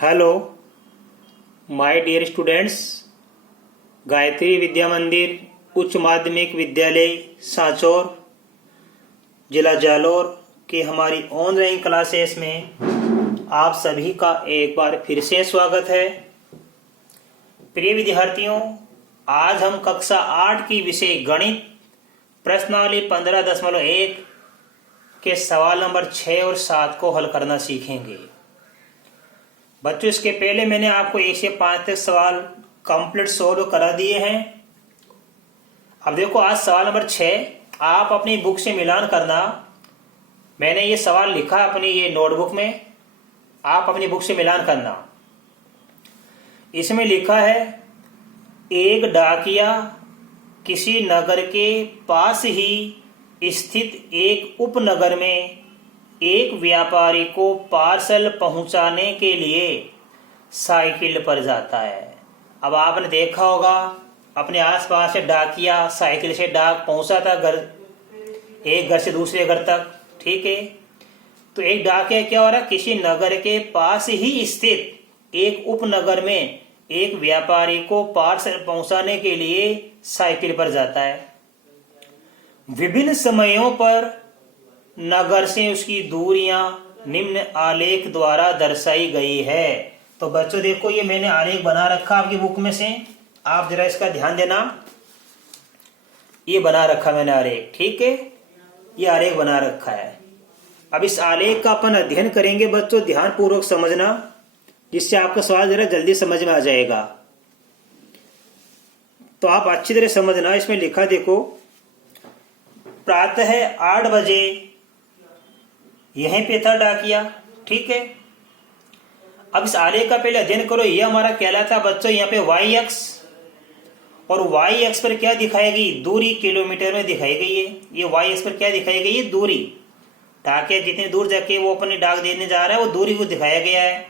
Hello my dear students. Gayatri Vidya Mandir उच्च माध्यमिक विद्यालय सांचौर जिला जालौर के हमारी ऑनलाइन क्लासेस में आप सभी का एक बार फिर से स्वागत है। प्रिय विद्यार्थियों, आज हम कक्षा 8 की विषय गणित प्रश्नावली 15.1 के सवाल नंबर 6 और 7 को हल करना सीखेंगे। बच्चों, इसके पहले मैंने आपको 1 से 5 तक सवाल कंप्लीट सोल्व करा दिए हैं। अब देखो, आज सवाल नंबर 6 आप अपनी बुक से मिलान करना। मैंने ये सवाल लिखा अपनी ये नोटबुक में, आप अपनी बुक से मिलान करना। इसमें लिखा है, एक डाकिया किसी नगर के पास ही स्थित एक उपनगर में एक व्यापारी को पार्सल पहुंचाने के लिए साइकिल पर जाता है। अब आपने देखा होगा अपने आसपास से डाकिया साइकिल से डाक पहुंचाता घर, एक घर से दूसरे घर तक, ठीक है। तो एक डाकिया क्या हो रहा है, किसी नगर के पास ही स्थित एक उपनगर में एक व्यापारी को पार्सल पहुंचाने के लिए साइकिल पर जाता है। विभिन्न समयों पर नगर से उसकी दूरियां निम्न आलेख द्वारा दर्शाई गई है। तो बच्चों देखो, ये मैंने आलेख बना रखा आपकी बुक में से, आप जरा इसका ध्यान देना। ये बना रखा मैंने आलेख, ठीक है, ये आलेख बना रखा है। अब इस आलेख का अपन अध्ययन करेंगे बच्चों, ध्यान पूर्वक समझना, जिससे आपका सवाल जरा जल्दी समझ में आ जाएगा। तो आप अच्छी तरह समझना। इसमें लिखा देखो, प्रातः 8 बजे यहीं पे था डाकिया, ठीक है। अब इस आलेख का पहले अध्ययन करो। यह हमारा कहलाता है बच्चों यहाँ पे वाई एक्स, और वाई एक्स पर क्या दिखाई गई, दूरी किलोमीटर में दिखाई गई है। ये वाई एक्स पर क्या दिखाई गई है, दूरी। डाकिया जितनी दूर जाके वो अपनी डाक देने जा रहा है वो दूरी को दिखाया गया है।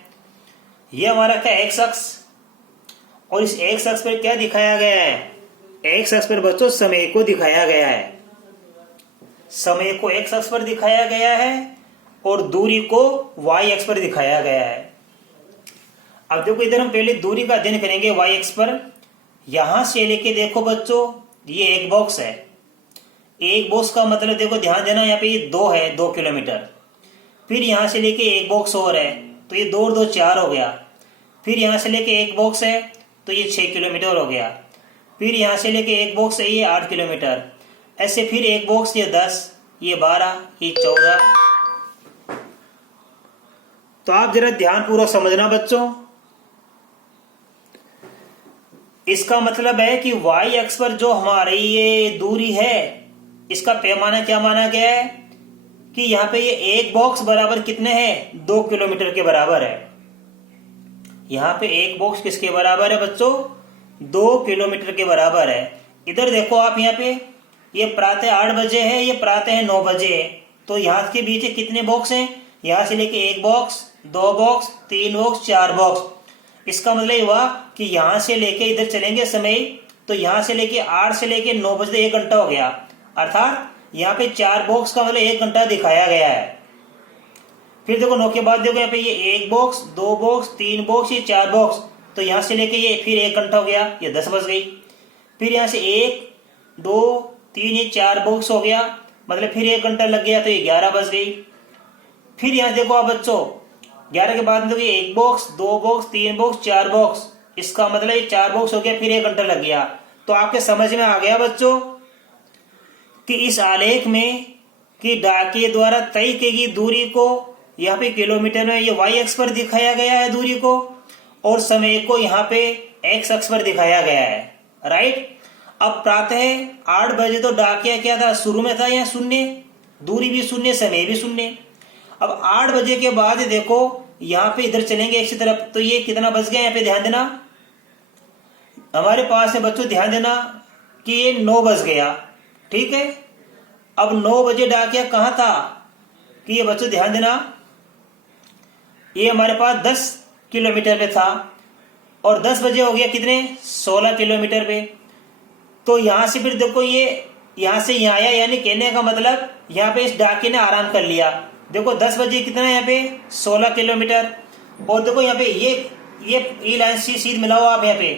यह हमारा क्या एक्स अक्ष, और इस एक्स अक्ष पर क्या दिखाया गया है, एक्स अक्ष पर बच्चों समय को दिखाया गया है। समय को एक्स अक्ष पर दिखाया गया है और दूरी को वाई एक्स पर दिखाया गया है। अब देखो, इधर हम पहले दूरी का अध्ययन करेंगे वाई एक्स पर। यहां से लेके देखो बच्चों, ये एक बॉक्स है। एक बॉक्स का मतलब देखो, ध्यान देना, यहाँ पे ये 2 है, 2 किलोमीटर। फिर यहां से लेके एक बॉक्स और है, तो ये 2 और 2 4 हो गया। फिर यहां से लेके एक बॉक्स है, तो ये 6 किलोमीटर हो गया। फिर यहां से लेके एक बॉक्स है, ये 8 किलोमीटर। ऐसे फिर एक बॉक्स, ये 10, ये 12, ये 14। तो आप जरा ध्यान पूर्वक समझना बच्चों। इसका मतलब है कि वाई अक्ष पर जो हमारी ये दूरी है, इसका पैमाना क्या माना गया है कि यहाँ पे ये एक बॉक्स बराबर कितने हैं, 2 किलोमीटर के बराबर है। यहाँ पे एक बॉक्स किसके बराबर है बच्चों, 2 किलोमीटर के बराबर है। इधर देखो आप, यहाँ पे ये प्रातः 8 बजे है, ये प्रातः 9 बजे है। तो यहाँ के बीच कितने बॉक्स हैं, यहाँ से लेके एक बॉक्स, 2 बॉक्स, 3 बॉक्स, 4 बॉक्स। इसका मतलब हुआ कि यहाँ से लेके इधर चलेंगे समय, तो यहाँ से लेके 8 से लेके 9 बजे 1 घंटा हो गया। अर्थात यहाँ पे 4 बॉक्स का मतलब 1 घंटा दिखाया गया है। फिर देखो 9 के बाद देखो, यहाँ पे ये 1 बॉक्स, 2 बॉक्स, 3 बॉक्स, ये 4 बॉक्स। तो यहाँ से लेके ये फिर 1 घंटा हो गया, ये 10 बज गई। फिर यहाँ से 1, 2, 3, ये 4 बॉक्स हो गया, मतलब फिर 1 घंटा लग गया, तो ये 11 बज गई। फिर यहाँ देखो आप बच्चों, 11 के बाद देखो 1 बॉक्स, 2 बॉक्स, 3 बॉक्स, 4 बॉक्स। इसका मतलब ये 4 बॉक्स हो गया, फिर 1 घंटा लग गया। तो आपके समझ में आ गया बच्चों कि इस आलेख में कि डाकिये द्वारा तय की गई दूरी को यहाँ पे किलोमीटर में ये वाई अक्ष पर दिखाया गया है दूरी को, और समय को यहाँ पे एक्स अक्ष पर दिखाया गया है, राइट। अब प्रातः 8 बजे तो डाकिया क्या था, शुरू में था यहाँ शून्य, दूरी भी शून्य, समय भी शून्य। अब 8 बजे के बाद देखो, यहाँ पे इधर चलेंगे एक तरफ, तो ये कितना बज गया, यहाँ पे ध्यान देना हमारे पास है बच्चों, ध्यान देना कि ये 9 बज गया, ठीक है। अब 9 बजे डाकिया कहाँ था कि ये बच्चों ध्यान देना, ये हमारे पास 10 किलोमीटर पे था, और 10 बजे हो गया कितने, 16 किलोमीटर पे। तो यहां से फिर देखो, ये यहां से यहाँ आया, यानी कहने का मतलब यहाँ पे इस डाकिये ने आराम कर लिया। देखो 10 बजे कितना है यहाँ पे, 16 किलोमीटर। और देखो यहाँ पे ये लाइन सी सीध मिलाओ आप यहाँ पे,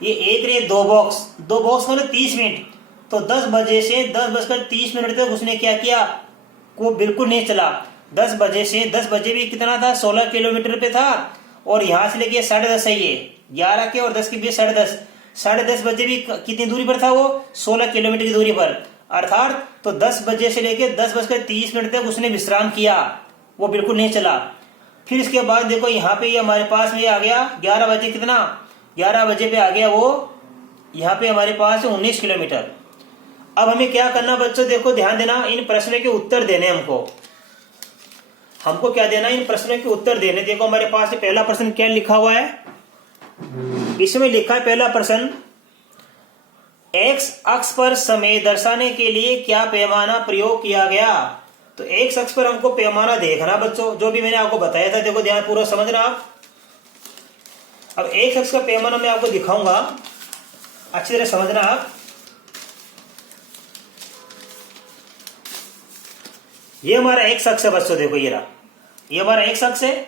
ये एक रे दो बॉक्स मतलब 30 मिनट। तो 10 बजे से 10:30 तक उसने क्या किया, वो बिल्कुल नहीं चला। 10 बजे से 10 बजे भी कितना था, 16 किलोमीटर पे था। और यहाँ से लेके 10:30 है, ये 11 के और 10 के बीच 10:30, 10:30 बजे भी कितनी दूरी पर था वो, 16 किलोमीटर की दूरी पर। अर्थात तो 10 बजे से लेके 10:30 तक उसने विश्राम किया, वो बिल्कुल नहीं चला। फिर इसके बाद देखो यहाँ पे ये हमारे पास में आ गया 11 बजे, कितना 11 बजे पे आ गया वो, यहाँ पे हमारे पास 19 किलोमीटर। अब हमें क्या करना बच्चों, देखो ध्यान देना, इन प्रश्नों के उत्तर देने हमको क्या देना, इन प्रश्नों के उत्तर देने। देखो हमारे पास पहला प्रश्न क्या लिखा हुआ है, इसमें लिखा है पहला प्रश्न, एक्स अक्ष पर समय दर्शाने के लिए क्या पैमाना प्रयोग किया गया। तो एक्स अक्ष पर हमको पैमाना देखना बच्चों, जो भी मैंने आपको बताया था, देखो ध्यान पूरा समझना आप। अब एक्स अक्ष का पैमाना मैं आपको दिखाऊंगा, अच्छी तरह समझना आप। ये हमारा एक्स अक्ष है बच्चों, देखो ये रहा, ये हमारा एक्स अक्ष है,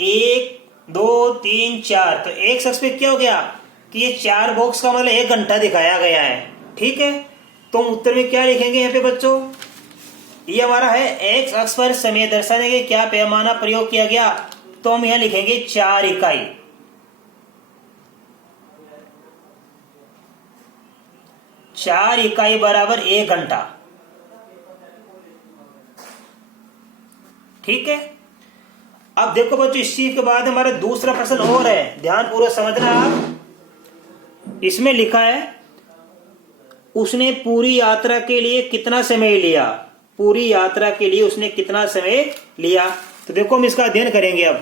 1 2 3 4। तो एक्स अक्ष पे क्या हो गया कि ये 4 बॉक्स का मतलब 1 घंटा दिखाया गया है, ठीक है। तो उत्तर में क्या लिखेंगे यहाँ पे बच्चों, ये हमारा है एक्स अक्ष पर समय दर्शाने के क्या पैमाना प्रयोग किया गया। तो हम यहाँ लिखेंगे 4 इकाई, 4 इकाई बराबर 1 घंटा, ठीक है। अब देखो बच्चों, इस चीज के बाद हमारा दूसरा प्रश्न और है, ध्यान पूर्वक समझना आप। इसमें लिखा है उसने पूरी यात्रा के लिए कितना समय लिया, पूरी यात्रा के लिए उसने कितना समय लिया। तो देखो हम इसका अध्ययन करेंगे। अब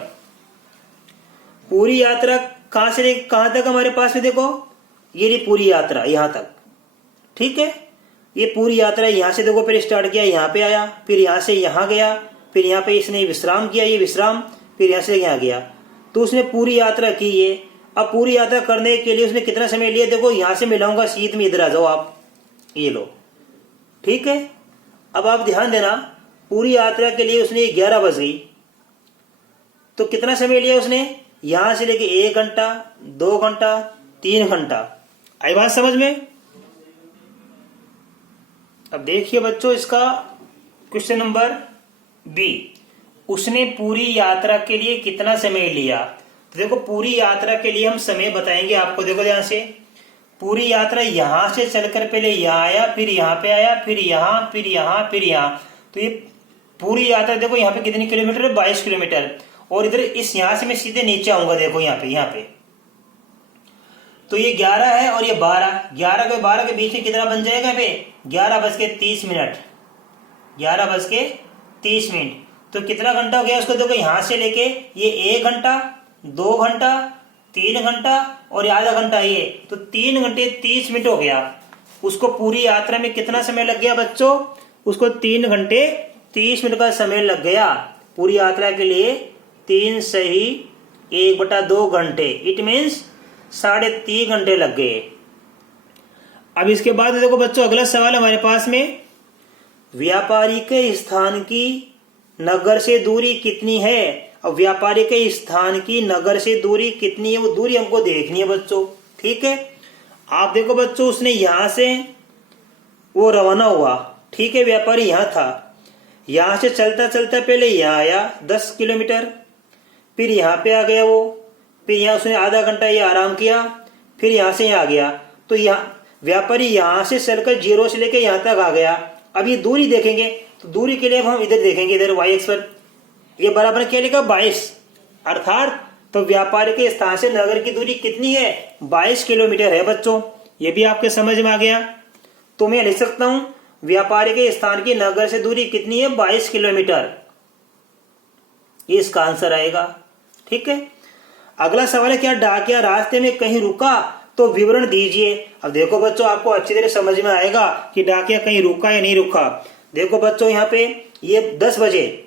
पूरी यात्रा कहां से कहां तक हमारे पास में, देखो ये रही पूरी यात्रा यहां तक, ठीक है। ये पूरी यात्रा यहां से देखो पहले स्टार्ट किया, यहां पे आया, फिर यहां से यहां गया, फिर यहाँ पे इसने विश्राम किया, ये विश्राम, फिर यहाँ से यहाँ गया। तो उसने पूरी यात्रा की है। अब पूरी यात्रा करने के लिए उसने कितना समय लिया, देखो यहाँ से मिलाऊंगा सीध में, इधर आ जाओ आप, ये लो, ठीक है। अब आप ध्यान देना, पूरी यात्रा के लिए उसने 11 बज गई, तो कितना समय लिया उसने, यहां से लेके 1 घंटा, 2 घंटा, 3 घंटा। आई बात समझ में। अब देखिए बच्चों इसका क्वेश्चन नंबर बी, उसने पूरी यात्रा के लिए कितना समय लिया। तो देखो पूरी यात्रा के लिए हम समय बताएंगे आपको, देखो ध्यान से। पूरी यात्रा यहां से चलकर पहले यहाँ आया, फिर यहाँ पे आया, फिर यहाँ, फिर यहाँ, फिर यहाँ। तो ये पूरी यात्रा देखो यहाँ पे कितनी किलोमीटर है, 22 किलोमीटर। और इधर इस यहां से मैं सीधे नीचे आऊंगा, देखो यहाँ पे तो ये 11 है और ये 12, 11 के 12 के बीच में कितना बन जाएगा, पे 11:30, 11:30। तो कितना घंटा हो गया उसको, देखो यहां से लेके ये 1 घंटा, 2 घंटा, 3 घंटा और ये आधा घंटा, ये तो 3 घंटे 30 मिनट हो गया। उसको पूरी यात्रा में कितना समय लग गया बच्चों, उसको 3 घंटे 30 मिनट का समय लग गया। पूरी यात्रा के लिए 3 सही 1/2 घंटे, इट मीन्स 3.5 घंटे लग गए। अब इसके बाद देखो बच्चों अगला सवाल हमारे पास में, व्यापारी के स्थान की नगर से दूरी कितनी है। अब व्यापारी के स्थान की नगर से दूरी कितनी है, वो दूरी हमको देखनी है बच्चों, ठीक है। आप देखो बच्चों, उसने यहां से वो रवाना हुआ, ठीक है, व्यापारी यहां था, यहां से चलता चलता पहले यहां आया 10 किलोमीटर, फिर यहां पे आ गया वो, फिर यहाँ उसने आधा घंटा ये आराम किया, फिर यहाँ से यहाँ आ गया। तो यहाँ व्यापारी यहाँ से चलकर 0 से लेकर यहाँ तक आ गया। अब ये दूरी देखेंगे, तो दूरी के लिए हम इधर देखेंगे, इधर वाई एक्स पर ये बराबर क्या लिखा, 22। अर्थात तो व्यापारी के स्थान से नगर की दूरी कितनी है, 22 किलोमीटर है बच्चों। ये भी आपके समझ में आ गया। तो मैं लिख सकता हूं व्यापारी के स्थान की नगर से दूरी कितनी है, 22 किलोमीटर। ये इसका आंसर आएगा, ठीक है। अगला सवाल है, क्या डाकिया रास्ते में कहीं रुका, तो विवरण दीजिए। अब देखो बच्चों, आपको अच्छी तरह समझ में आएगा कि डाकिया कहीं रुका या नहीं रुका। देखो बच्चों, यहाँ पे ये 10 बजे,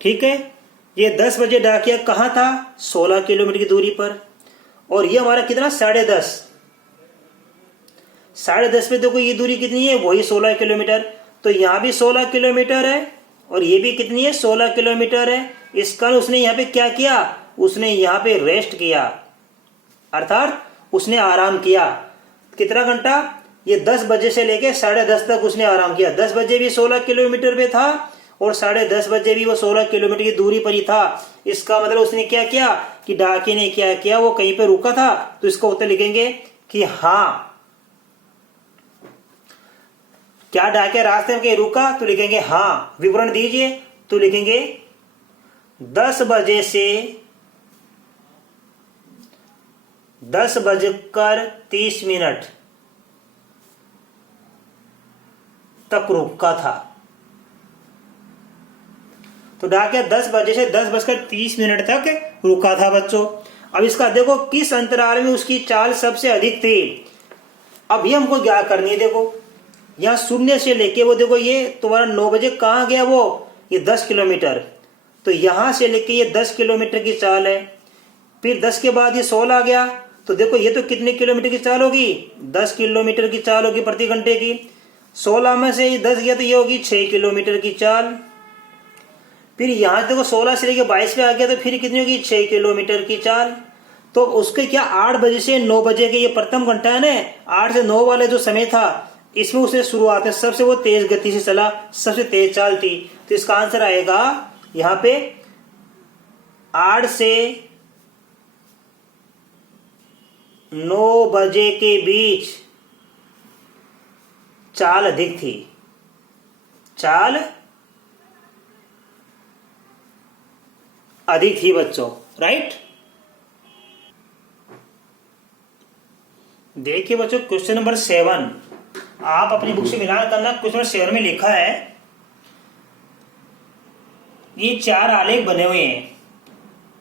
ठीक है, ये 10 बजे डाकिया कहाँ था, 16 किलोमीटर की दूरी पर। और ये हमारा कितना, 10:30, 10:30 पे देखो ये दूरी कितनी है, वही 16 किलोमीटर। तो यहाँ भी 16 किलोमीटर है और ये भी कितनी है, 16 किलोमीटर है। इस कारण उसने यहाँ पे क्या किया, उसने यहाँ पे रेस्ट किया, अर्थात उसने आराम किया। कितना घंटा? ये 10 बजे से लेके 10:30 तक उसने आराम किया। 10 बजे भी 16 किलोमीटर पे था और 10:30 बजे भी वो 16 किलोमीटर की दूरी पर ही था। इसका मतलब उसने क्या किया कि डाके ने क्या किया, वो कहीं पे रुका था। तो इसका उत्तर लिखेंगे कि हाँ। क्या डाके रास्ते में कहीं रुका? तो लिखेंगे हाँ। विवरण दीजिए, तो लिखेंगे 10 बजे से 10:30 तक रुका था। तो डाकिया 10 बजे से 10:30 तक रुका था बच्चों। अब इसका देखो किस अंतराल में उसकी चाल सबसे अधिक थी। अब ये हमको क्या करनी है, देखो यहाँ 0 से लेके वो देखो ये तुम्हारा 9 बजे कहाँ गया, वो ये 10 किलोमीटर। तो यहां से लेके ये 10 किलोमीटर की चाल है। फिर 10 के बाद ये 16 गया, तो देखो ये तो कितने किलोमीटर की चाल होगी? 10 किलोमीटर की चाल होगी प्रति घंटे की। 16 में से ये 10 गया तो ये होगी 6 किलोमीटर की चाल। फिर यहां देखो 16 से लेके 22 पे आ गया तो फिर कितनी होगी? 6 किलोमीटर की चाल। तो उसके क्या 8 बजे से 9 बजे के ये प्रथम घंटा है ना, 8 से 9 वाले जो समय था, इसमें उसने शुरुआत में सबसे वो तेज गति से चला, सबसे तेज चाल थी। तो इसका आंसर आएगा यहाँ पे 8 से 9 बजे के बीच चाल अधिक थी। चाल अधिक थी बच्चों, राइट। देखिए बच्चों क्वेश्चन नंबर 7, आप अपनी बुक से मिलान करना। क्वेश्चन नंबर 7 में लिखा है ये 4 आलेख बने हुए हैं।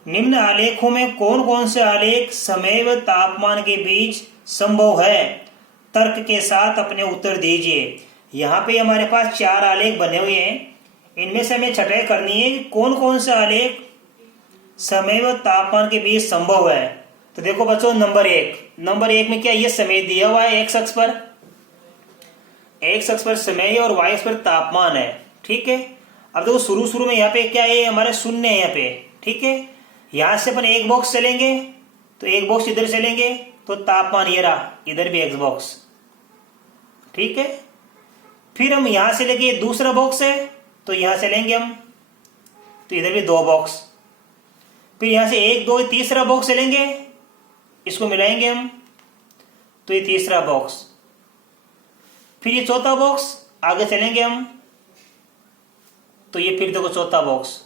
निम्न आलेखों में कौन कौन से आलेख समय व तापमान के बीच संभव है? तर्क के साथ अपने उत्तर दीजिए। यहाँ पे हमारे पास 4 आलेख बने हुए हैं। इनमें से हमें छटाई करनी है कि कौन कौन से आलेख समय व तापमान के बीच संभव है। तो देखो बच्चों नंबर 1 में क्या ये समय दिया हुआ है एक्स अक्ष पर, एक्स अक्ष पर समय और वाई अक्ष पर तापमान है, ठीक है। अब देखो शुरू में यहाँ पे क्या है, हमारे शून्य है यहाँ पे, ठीक है। यहां से अपन एक बॉक्स चलेंगे तो एक बॉक्स इधर चलेंगे तो तापमान ये रहा, इधर भी एक बॉक्स, ठीक है। फिर हम यहां से लेके दूसरा बॉक्स है तो यहां चलेंगे हम तो इधर भी 2 बॉक्स। फिर यहां से 1 2 तीसरा बॉक्स चलेंगे, इसको मिलाएंगे हम तो ये तीसरा बॉक्स। फिर ये चौथा बॉक्स आगे चलेंगे हम तो ये फिर देखो चौथा बॉक्स।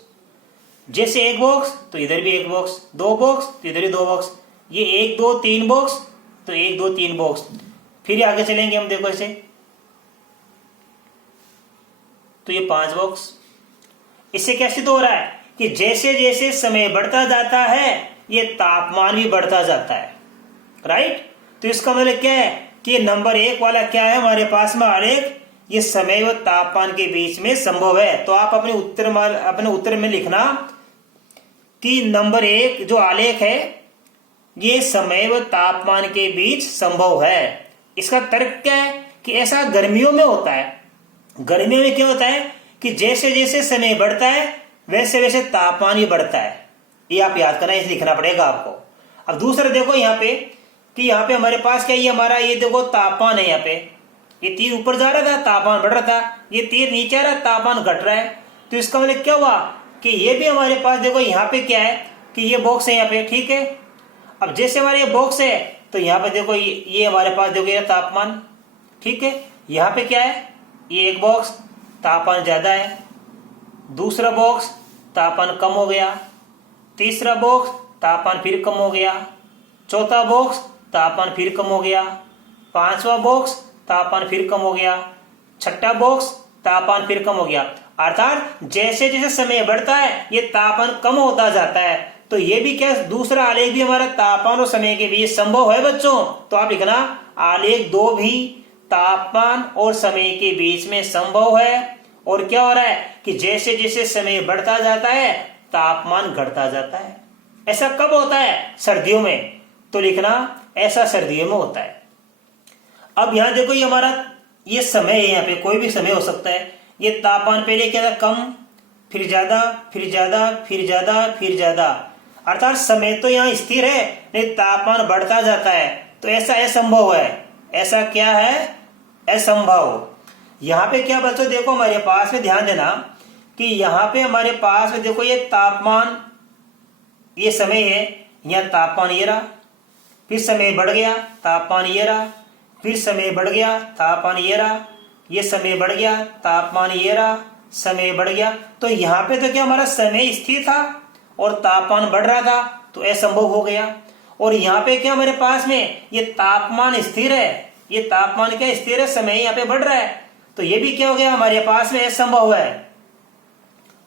जैसे एक बॉक्स तो इधर भी एक बॉक्स, 2 बॉक्स तो इधर भी 2 बॉक्स, ये 1 2 3 बॉक्स तो 1 2 3 बॉक्स। फिर आगे चलेंगे हम देखो ऐसे तो ये 5 बॉक्स। इससे क्या सिद्ध हो रहा है कि जैसे जैसे समय बढ़ता जाता है ये तापमान भी बढ़ता जाता है, राइट। तो इसका मतलब क्या है कि नंबर 1 वाला क्या है हमारे पास में आलेख, ये समय व तापमान के बीच में संभव है। तो आप अपने उत्तर में लिखना कि नंबर 1 जो आलेख है ये समय व तापमान के बीच संभव है। इसका तर्क क्या है कि ऐसा गर्मियों में होता है। गर्मियों में क्या होता है कि जैसे जैसे समय बढ़ता है वैसे वैसे तापमान भी बढ़ता है। ये आप याद करना, इसे लिखना पड़ेगा आपको। अब दूसरा देखो यहाँ पे कि यहाँ पे हमारे पास क्या, ये हमारा ये देखो तापमान है। यहाँ पे ये तीर ऊपर जा रहा था, तापमान बढ़ रहा था, ये तीर नीचे आ रहा है, तापमान घट रहा है। तो इसका मतलब क्या हुआ कि ये भी हमारे पास देखो यहाँ पे क्या है कि ये बॉक्स है यहाँ पे, ठीक है। अब जैसे हमारे ये बॉक्स है तो यहाँ पे देखो ये हमारे पास देखो ये तापमान, ठीक है। यहाँ पे क्या है, ये एक बॉक्स तापमान ज्यादा है, दूसरा बॉक्स तापमान कम हो गया, तीसरा बॉक्स तापमान फिर कम हो गया, चौथा बॉक्स तापमान फिर कम हो गया, 5वां बॉक्स तापमान फिर कम हो गया, 6ठा बॉक्स तापमान फिर कम हो गया। अर्थात जैसे जैसे समय बढ़ता है ये तापमान कम होता जाता है। तो ये भी क्या, दूसरा आलेख भी हमारा तापमान और समय के बीच संभव है बच्चों। तो आप लिखना आलेख 2 भी तापमान और समय के बीच में संभव है। और क्या हो रहा है कि जैसे जैसे समय बढ़ता जाता है तापमान घटता जाता है। ऐसा कब होता है? सर्दियों में। तो लिखना ऐसा सर्दियों में होता है। अब यहां देखो ये हमारा ये समय है, यहाँ पे कोई भी समय हो सकता है। ये तापमान पहले क्या था, कम, फिर ज्यादा, फिर ज्यादा, फिर ज्यादा, फिर ज्यादा। अर्थात समय तो यहाँ स्थिर है, नहीं तापमान बढ़ता जाता है, तो ऐसा असंभव है। ऐसा क्या है? असंभव। यहाँ पे क्या बच्चों देखो हमारे पास में ध्यान देना कि यहाँ पे हमारे पास में देखो ये तापमान, ये समय है, यहाँ तापमान ये रहा, फिर समय बढ़ गया, तापमान ये रहा, फिर समय बढ़ गया, तापमान ये रहा, ये समय बढ़ गया, तापमान ये रहा, समय बढ़ गया। तो यहाँ पे तो क्या हमारा समय स्थिर था और तापमान बढ़ रहा था, तो असंभव हो गया। और यहाँ पे क्या हमारे पास में ये तापमान स्थिर है, ये तापमान क्या स्थिर है, समय यहाँ पे बढ़ रहा है, तो ये भी क्या हो गया हमारे पास में असंभव है।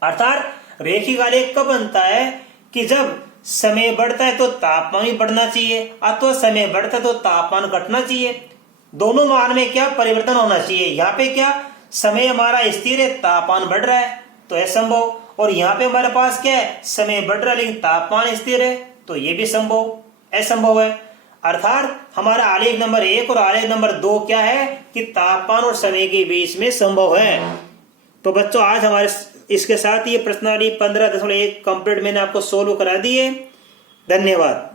अर्थात रेखिक आलेख कब बनता है कि जब समय बढ़ता है तो तापमान भी बढ़ना चाहिए, अथवा समय बढ़ता है तो तापमान घटना चाहिए, दोनों मान में क्या परिवर्तन होना चाहिए। यहाँ पे क्या समय हमारा स्थिर है, तापमान बढ़ रहा है, तो असंभव। और यहाँ पे हमारे पास क्या है, समय बढ़ रहा है लेकिन तापमान स्थिर है, तो ये भी असंभव है। अर्थात हमारा आलेख नंबर 1 और आलेख नंबर 2 क्या है कि तापमान और समय के बीच में संभव है। तो बच्चों आज हमारे इसके साथ ये प्रश्नावली 15.1 कंप्लीट मैंने आपको सोल्व करा दी है। धन्यवाद।